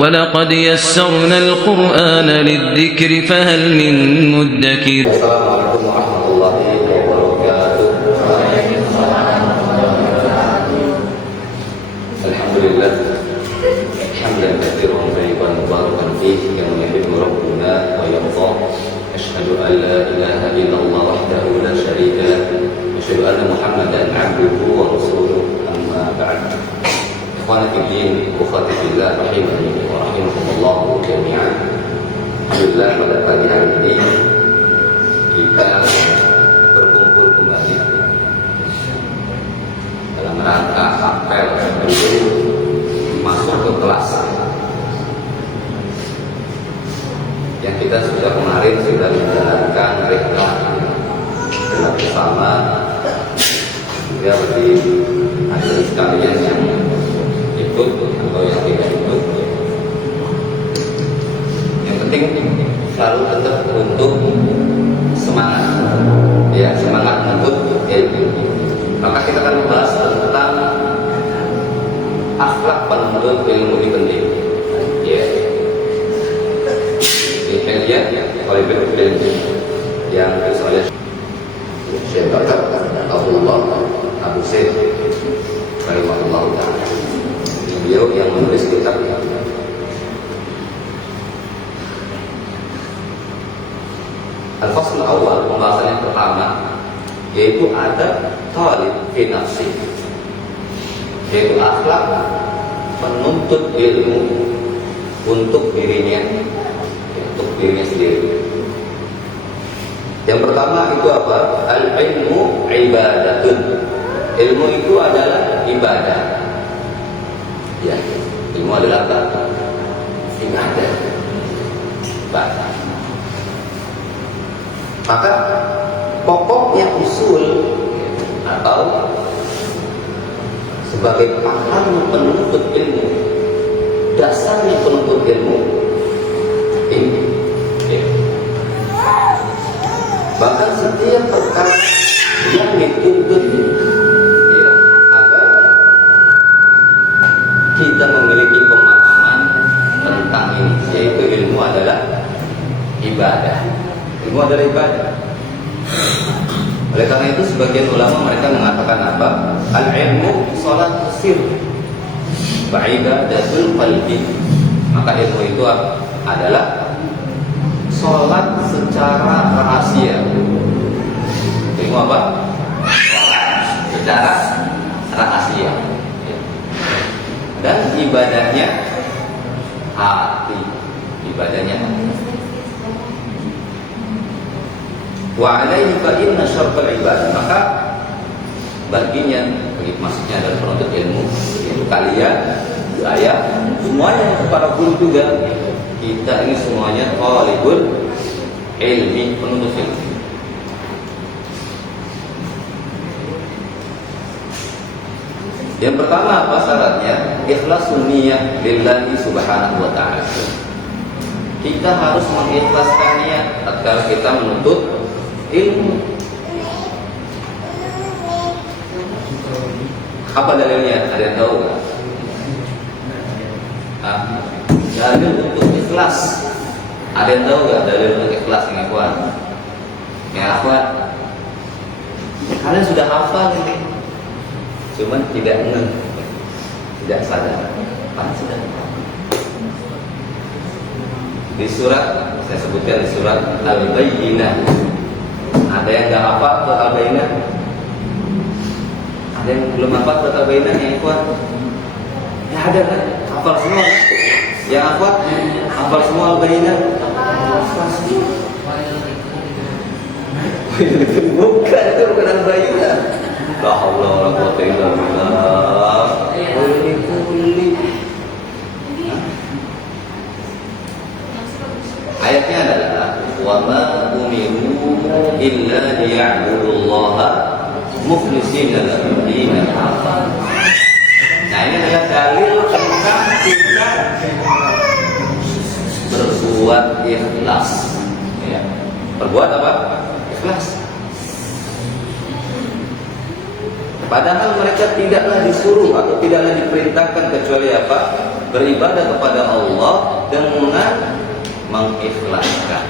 ولقد يسرنا القرآن للذكر فهل من مدكر. Assalamualaikum warahmatullahi wabarakatuh. Alhamdulillah, hamdan katsiran thayyiban mubarakan fihi kama yuhibbu rabbuna wa yarda. Asyhadu an la ilaha illallah wahdahu la syarika lah. Asyhadu anna Muhammadan 'abduhu wa rasuluh. Amma ba'd. Ikhwani fid din, ukhwati fillah rahimani wa rahimakumullah jami'an. Alhamdulillah, pada pagi hari ini kita berkumpul kembali dalam rangka apel sebelum masuk ke kelas yang kita sudah kemarin menjalankan rehab bersama ya bagi hadirin sekalian yang ikut atau yang tidak ikut. Yang penting selalu tetap untuk semangat, ya, semangat menuntut ilmu. Maka kita akan membahas tentang akhlak penuntut ilmu di penting. Ya, kita lihat oleh ilmu yang ditulis oleh Syekh Abdullah Abu Said rahimahullah taala. Beliau yang menulis kitab ini. Al-Fasl awal, pembahasan yang pertama, yaitu ada talib fi nafsi, yaitu akhlak menuntut ilmu untuk dirinya sendiri. Yang pertama itu apa? Al-ilmu ibadatun. Ilmu itu adalah ibadah. Ya, ilmu adalah apa? Ibadah. Maka pokoknya usul atau sebagai paham penuntut ilmu, dasarnya penuntut ilmu ini. Bahkan setiap perkara yang dituntut ya, agar kita memiliki pemahaman tentang ini, yaitu ilmu adalah ibadah. Ilmu adalah ibadah. Oleh karena itu sebagian ulama mereka mengatakan apa? Al-ilmu salat sir wa ibadatul qalbi. Maka ilmu itu adalah salat secara rahasia. Ilmu apa? Salat secara rahasia. Dan ibadahnya hati. Ibadahnya hati. Wa alaihi fa inna syartal ibadah. Maka baginya, maksudnya adalah penuntut ilmu, yaitu kalian, saya, semuanya, para guru juga, kita ini semuanya talibul ilmi, penuntut ilmu. Yang pertama apa syaratnya? Ikhlasun niyah lillahi subhanahu wa ta'ala. Kita harus mengikhlaskan niat tatkala kita menuntut ilmu. Apa dalilnya? Ada yang tahu nggak? Dalil untuk ikhlas. Ada yang tahu nggak dalil untuk ikhlas yang ikhwan? Ya ikhwan, kalian sudah hafal ini, cuman tidak sadar. Kalian sudah di surat, saya sebutkan di surat Al-Bayyinah. Ada yang nggak hafal surat Al-Bayyinah? Ada yang belum hafal surat Al-Bayyinah ya ikhwan? Ya ada kan? Hafal semua kan? Yang hafal semua Al-Bayyinah? Bukan, itu bukan Al-Bayyinah. La haula wa la quwwata illa billah. Ayatnya adalah wa ma umiru illa liya'budullaha mukhlishina lahu-d-din. Nah, ini adalah dalil tentang kita berbuat ikhlas. Ya. Berbuat apa? Ikhlas. Padahal mereka tidaklah disuruh atau tidaklah diperintahkan kecuali apa? beribadah kepada Allah dengan mengikhlaskan,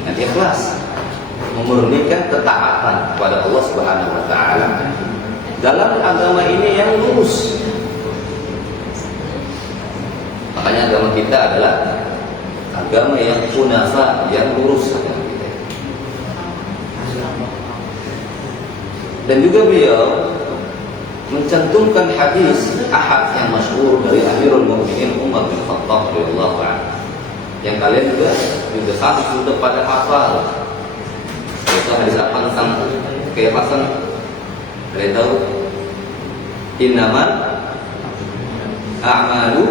dengan ikhlas, memurnikan ketaatan kepada Allah Subhanahu wa taala. Dalam agama ini yang lurus. Makanya agama kita adalah agama yang kunafa, yang lurus agama kita. Dan juga beliau mencantumkan hadis ahad yang masyhur dari Amirul Mukminin Umar bin Khattab radhiyallahu anhu, yang kalian juga sudah pada hafal. Itu hadis apa tentang keikhlasan? Kalian tahu? Innamal a'malu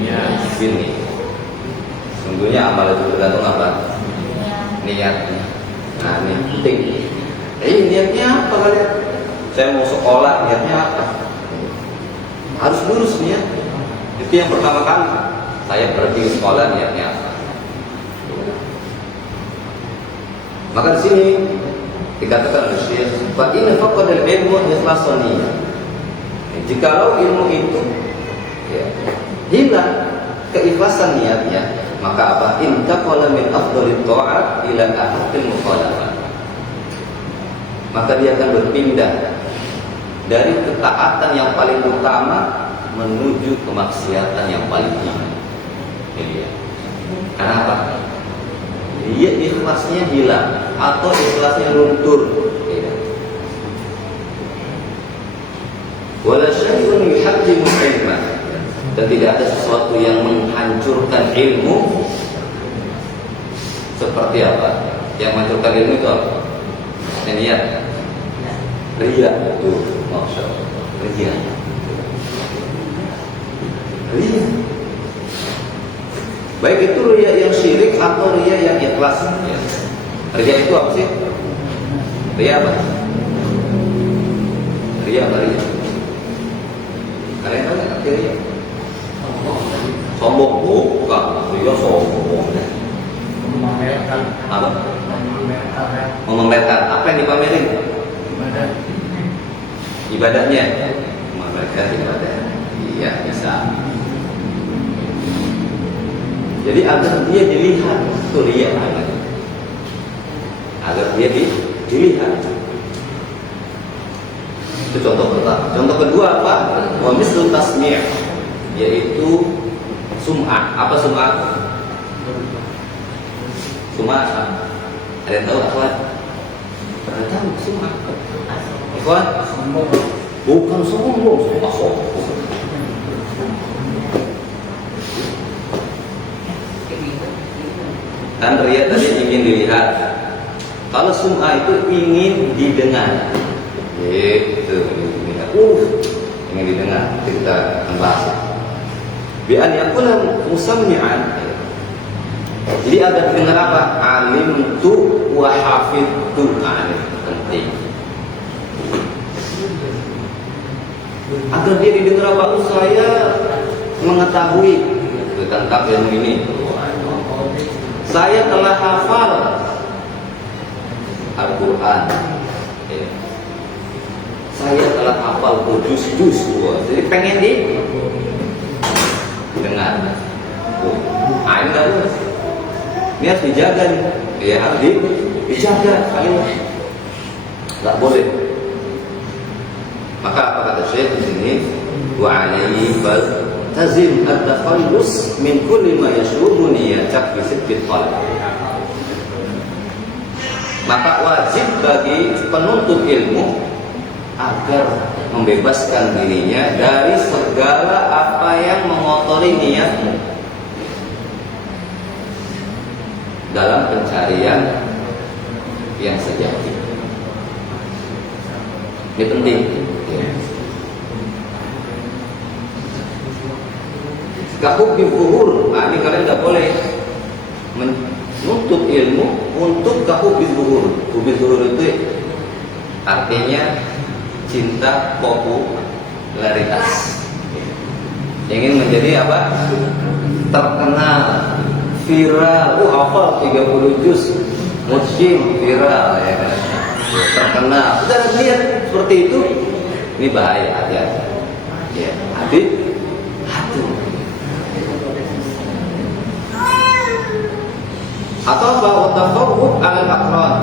binniyat. Sungguhnya amal itu tergantung apa? Niatnya. Nah, ini penting. Niatnya apa kalian? Saya mau sekolah, niatnya apa? Harus lurus niat. Itu yang pertama kali. Saya pergi sekolah, niatnya apa? Maka di sini dikatakan oleh Syekh, fa inna faqadal ilmu ikhlasun niyyah. Jikalau ilmu itu hilang keikhlasan niatnya, maka apa? Intaqala min afdalit ta'at ila ahaqqil mukhalafah. Maka dia akan berpindah dari ketaatan yang paling utama menuju kemaksiatan yang paling tinggi. Karena apa? Dia ikhlasnya hilang atau ikhlasnya luntur. Wala syai'un yuhaddimu ilma. Dan tidak ada sesuatu yang menghancurkan ilmu. Seperti apa? Yang menghancurkan ilmu itu apa? Niat. Riya. Tuh, masya Allah. Riya. Riya. Baik itu riya yang syirik atau riya yang ikhlas. Riya itu apa sih? Riya apa? Riya apa riya? Kalian tahu nggak riya? Sombong bukan? Riya sombong. Memamerkan. Apa? Memamerkan. Apa yang dipamerin? Ibadahnya. Memamerkan ibadah. Iya, bisa. Jadi agar dia dilihat, itu riya namanya. Agar dia dilihat. Itu contoh pertama. Contoh kedua apa? Wa mislu tasmi', yaitu sum'ah. Apa sum'ah? Sum'ah. Ada yang tahu apa? Ada tahu sum'ah? Ikhwan? Bukan sombong, sombong. Kan riya tadi ingin dilihat. Kalau sum'ah itu ingin didengar. Gitu, ingin didengar. Kita akan bahas. Bi an yakuna musammi'an. Jadi ada dengar apa? Alimtu wa hafidtu. Penting. Agar dia didengar apa? Saya mengetahui tentang ilmu ini. Saya telah hafal Al-Quran. Saya telah hafal juz-juz. Jadi pengen dengar. Ini harus. Ini harus dijaga nih. Ya harus dijaga. Nggak boleh. Maka apa kata Syekh di sini? Wa alaihi bal tazim at-takhallus min kulli ma yashrubu niyatak bi sidqil qalb. Maka wajib bagi penuntut ilmu agar membebaskan dirinya dari segala apa yang mengotori niatmu dalam pencarian yang sejati. Ini penting. Kahubbi zuhur. Ini kalian tidak boleh menuntut ilmu untuk kahubbi zuhur. Hubbi zuhur itu artinya cinta popularitas. Ingin menjadi apa? Terkenal, viral. Hafal 30 juz, musim viral ya kan? Terkenal. Sudah lihat seperti itu, ini bahaya, hati-hati. Ya, hati. Atau apa? Watafawwuq 'alal aqran.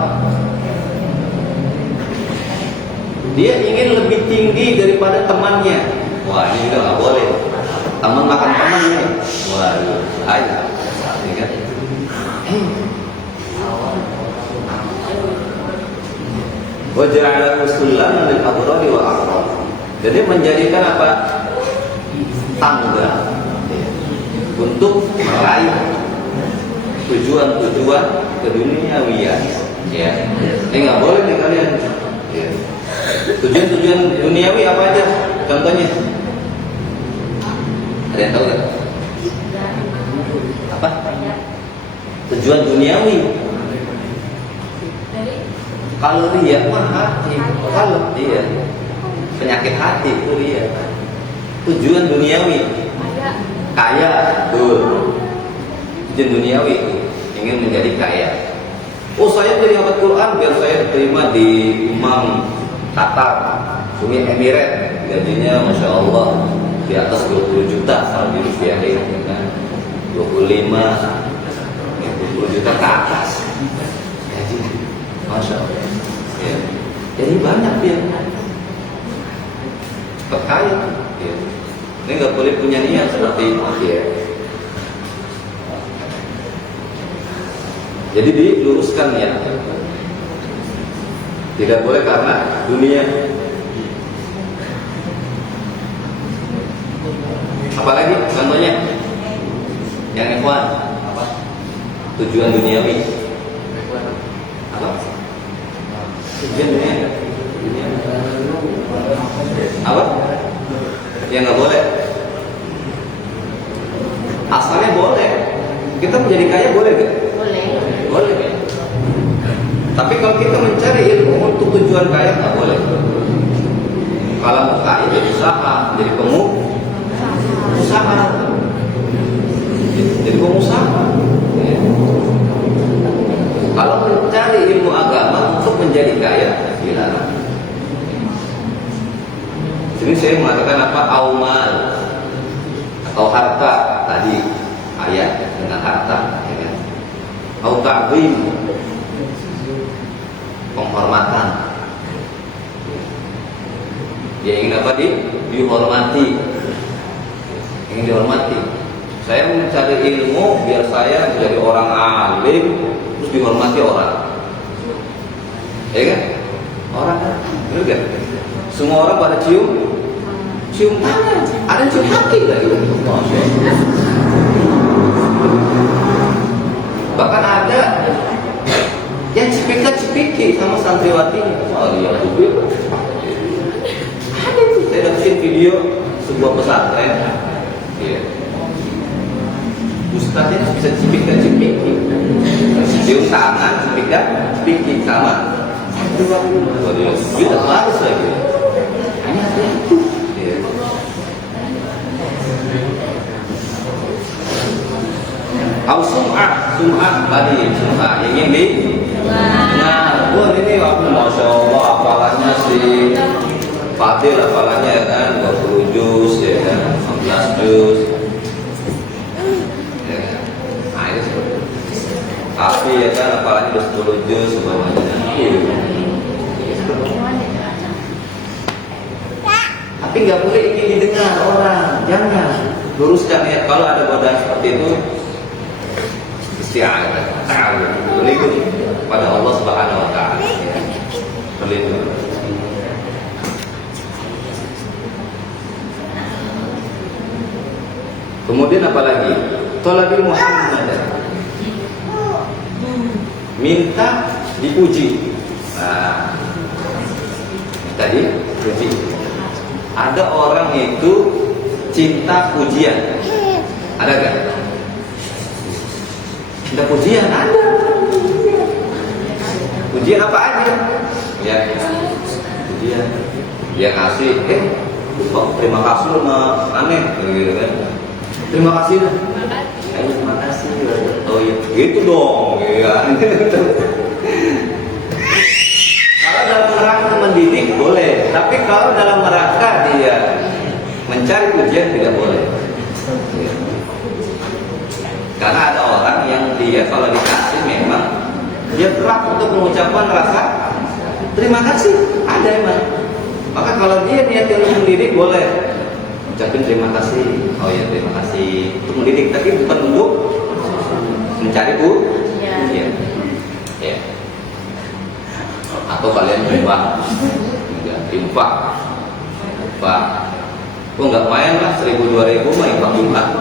Dia ingin lebih tinggi daripada temannya. Wah, ini juga nggak boleh. Teman makan temannya. Wah, ayo. Ini kan. Wa ja'ala sulaman lil abrari wa aqran. Jadi menjadikan apa? Tangga untuk meraih tujuan-tujuan keduniawian. Ya. Ini nggak boleh nih kalian. Ya. Tujuan-tujuan duniawi apa aja? Contohnya? Ada yang tahu nggak? Apa? Tujuan duniawi. Kalau riya mah hati, kalau dia penyakit hati itu riya. Tujuan duniawi, kaya, betul. Tujuan duniawi itu ingin menjadi kaya. Oh, saya jadi hafal Quran biar saya diterima di Imam Qatar, Uni Emirat, gajinya masya Allah di atas 20 juta kalau di rupiah ini kan 25, 20 juta ke atas. Gaji, masya Allah. Ya. Jadi banyak dia terkaya. Ya. Ini nggak boleh punya niat seperti itu. Ya. Jadi diluruskan niat. Tidak boleh karena dunia. Apalagi contohnya yang ikhwan apa? Tujuan duniawi. Apa? Tujuan dunia. Apa? Yang nggak boleh. Asalnya boleh. Kita menjadi kaya boleh nggak? Boleh. Tapi kalau kita mencari ilmu untuk tujuan kaya nggak boleh. Kalau mau kaya jadi usaha, jadi pengusaha. Jadi pengusaha. Ya. Kalau mencari ilmu agama untuk menjadi kaya, dilarang. Jadi saya mengatakan apa? Aumal atau harta tadi ayat dengan harta. Ya. Au ta'zim, penghormatan. Dia ingin apa? Dihormati. Ingin dihormati. Saya mencari ilmu biar saya menjadi orang alim, terus dihormati orang. Ya kan? Orang kan? Betul kan? Semua orang pada cium tangan. Ada yang cium kaki lagi. Bahkan ada yang cipika-cipiki sama santriwatinya. Oh iya, betul. Ada tuh. Saya dapetin video sebuah pesantren. Iya. Ustaznya bisa cipika-cipiki, cium tangan, cipika-cipiki sama santriwati. Oh iya, kita harus lagi. Hanya ada. Iya. Au sum'ah tadi sum'ah yang di nah, ini aku masya Allah hafalannya si Fadil hafalannya ya kan 20 juz ya kan 19 juz ya. Nah ini seperti itu. Tapi ya kan hafalannya udah 10 juz semuanya. Tapi nggak boleh ingin didengar orang, jangan luruskan ya. Kalau ada godaan seperti itu isti'adzah, ta'awudz, berlindung pada Allah Subhanahu wa taala. Berlindung. Kemudian apa lagi? Thalabil Muhammad. Minta dipuji. Nah, tadi puji. Ada orang itu cinta pujian. Ada enggak? Cinta pujian ada. Pujian apa aja? Ya, pujian. Dia kasih, terima kasih sama aneh, gitu kan? Terima kasih. Terima kasih. Oh iya, gitu dong, ya. Kalau dalam rangka mendidik boleh, tapi kalau dalam rangka dia mencari pujian tidak boleh. Karena ada orang yang dia kalau dikasih memang dia berhak untuk mengucapkan rasa terima kasih, ada emang. Maka kalau dia niatnya untuk mendidik boleh ucapin terima kasih. Oh ya terima kasih untuk mendidik, tapi bukan untuk mencari ya. Ya. Atau kalian infak, kok nggak main lah 1.000-2.000 mah infak Jumat,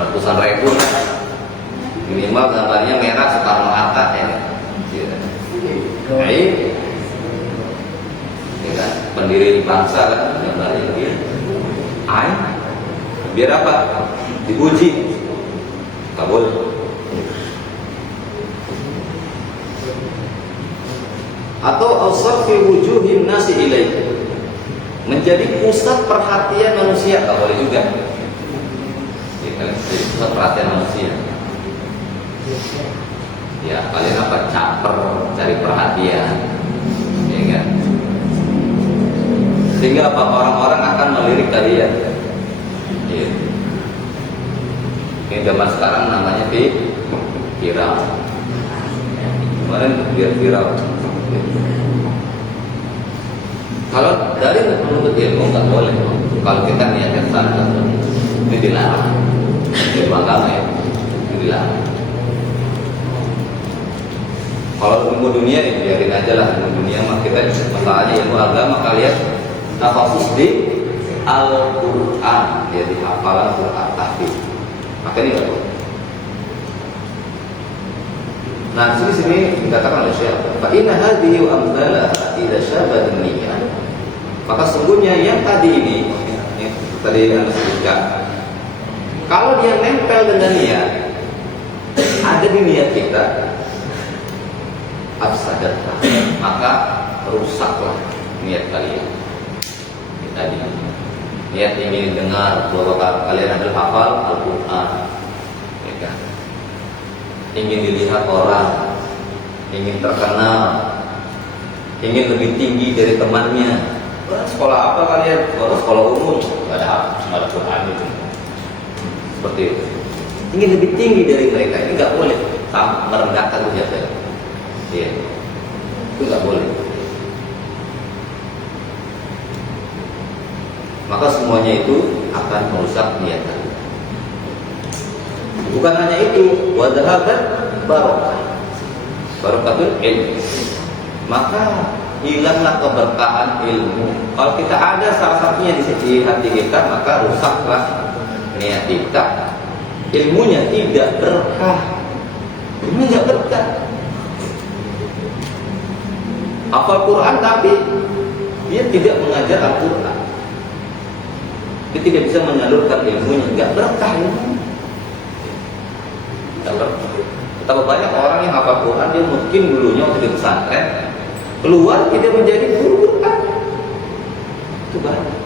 ratusan ribu lah. Minimal gambarnya merah Soekarno Hatta ya. Baik. Ya kan? Pendiri bangsa kan gambarnya dia. Biar apa? Dipuji. Kabul. Atau awsaf fi wujuhin nasi ilaih, menjadi pusat perhatian manusia, tak boleh juga. Ya, kalian jadi pusat perhatian manusia. Ya, kalian apa? Caper, cari perhatian, ya kan? Sehingga apa? Orang-orang akan melirik kalian. Ya. Ini zaman sekarang namanya viral. Kemarin biar viral. Kalau dari menuntut ilmu nggak boleh. Kalau kita niatnya sana, itu dilarang. Ilmu agama ya, itu dilarang. Kalau ilmu dunia ya biarin aja lah, ilmu dunia mah kita masalahnya ilmu agama kalian fokus di Al-Quran, ya di hafalan Quran tahfidz. Maka ini nggak boleh. Nah, sini dikatakan oleh Syekh, fa inna hadhihi wa amthala idza syabahat niyyah. Maka sungguhnya yang tadi ini, yang tadi Anda sebutkan, kalau dia nempel dengan niat, ada di niat kita, afsadat, maka rusaklah niat kalian. Tadi niat ingin dengar bahwa kalian adalah hafal Al-Quran, ya kan? Ingin dilihat orang, ingin terkenal, ingin lebih tinggi dari temannya. Sekolah apa kalian? Sekolah umum, nggak ada Quran itu. Seperti itu. Ingin lebih tinggi dari mereka, ini nggak boleh. Merendahkan jasa. Iya, itu nggak boleh. Maka semuanya itu akan merusak niat kalian. Bukan hanya itu, wadhahabat barakatul ilmu. Maka hilanglah keberkahan ilmu. Kalau kita ada salah satunya di hati kita, maka rusaklah niat kita. Ilmunya tidak berkah. Ilmunya tidak berkah. Hafal Quran tapi dia tidak mengajar Al-Quran. Dia tidak bisa menyalurkan ilmunya, nggak berkah ilmunya. Betapa banyak orang yang hafal Quran, dia mungkin dulunya waktu di pesantren keluar tidak menjadi guru Quran. Itu banyak.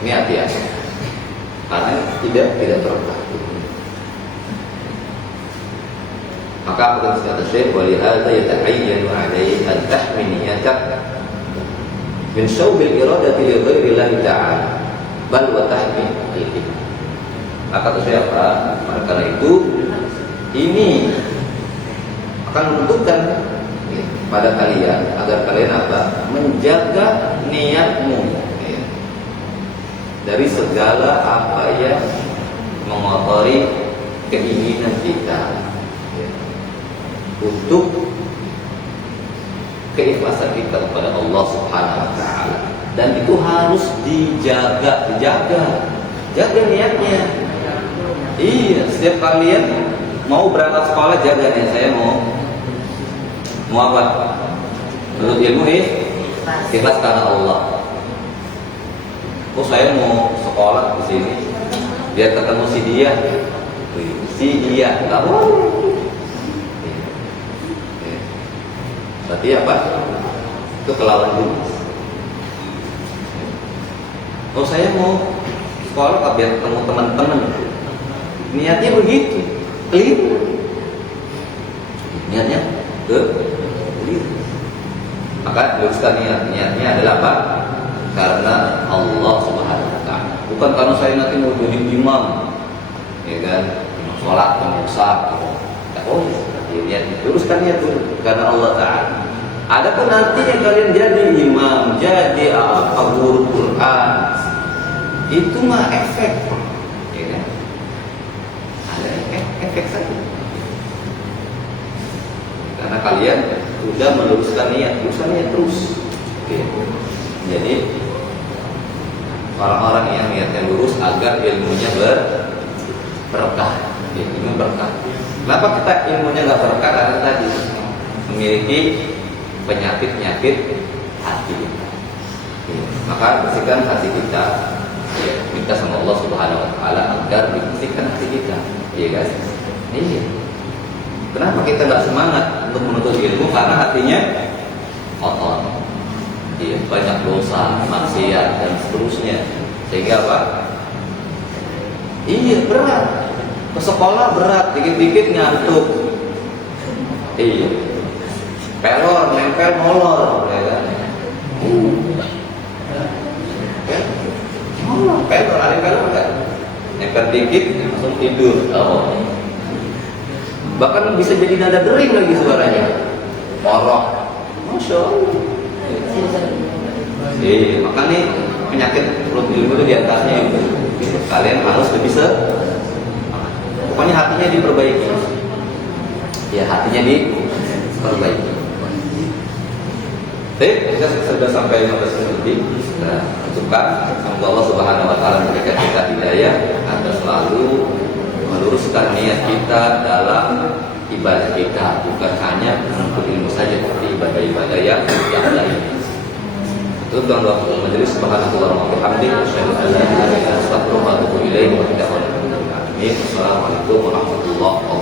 Ini hati-hati, karena tidak berkah. Maka apa kata Syekh, walihada yata'ayyanu alaihi an tahmi niyatak min syaubil iradati li ghairillahi ta'ala bal wa tahmi al-hikmah. Maka kata saya apa? Karena itu ini akan menentukan pada kalian agar kalian apa? Menjaga niatmu dari segala apa yang mengotori keinginan kita untuk keikhlasan kita kepada Allah Subhanahu wa taala. Dan itu harus dijaga niatnya. Iya, setiap kalian mau berangkat sekolah jaga nih, saya mau apa? Menurut ilmu ikhlas karena Allah. Oh, saya mau sekolah di sini biar ketemu si dia, nggak boleh. Berarti apa? Itu kelawan dulu. Oh, saya mau sekolah biar ketemu teman-teman. Niatnya begitu, keliru. Niatnya keliru. Maka luruskan niatnya adalah apa? Karena Allah Subhanahu wa taala, bukan bukan karena saya nanti mau jadi imam, ya kan, imam sholat, pemirsa, oh, ya, luruskan niat dulu karena Allah Taala. Adapun nantinya kalian jadi imam, jadi guru Quran, itu mah efek, ya kan? Ada efek saja. Karena kalian sudah meluruskan niat terus. Oke. Jadi orang-orang yang niatnya lurus agar ilmunya berkah, ilmu berkah. Kenapa kita ilmunya nggak berkah? Karena tadi memiliki penyakit hati. Maka bersihkan hati kita, ya, minta sama Allah Subhanahu Wa Taala agar dibersihkan hati kita, iya guys. Iya. Kenapa kita nggak semangat untuk menuntut ilmu? Karena hatinya kotor, iya, banyak dosa, maksiat dan seterusnya. Sehingga apa? Iya, berat. Ke sekolah berat, dikit-dikit ngantuk. Iya. Pelor, nempel, molor, ya kan? Molor, pelor, ada pelor enggak? Nempel dikit, langsung tidur. Oh. Bahkan bisa jadi nada dering lagi suaranya. Morok. Masya Allah. Makanya penyakit perut ilmu itu diatasnya itu. Kalian harus lebih pokoknya hatinya diperbaiki. Ya, hatinya diperbaiki. Baik, kita sudah sampai 15 menit lebih. Kita cukupkan. Semoga Allah Subhanahu Wa Taala memberikan kita hidayah agar selalu meluruskan niat kita dalam ibadah kita, bukan hanya untuk ilmu saja, tapi ibadah-ibadah yang lain. Itu dalam waktu majelis subhanallahi wa bihamdihi asyhadu an la ilaha illa anta astaghfiruka wa atubu ilaik wa Assalamualaikum warahmatullahi wabarakatuh.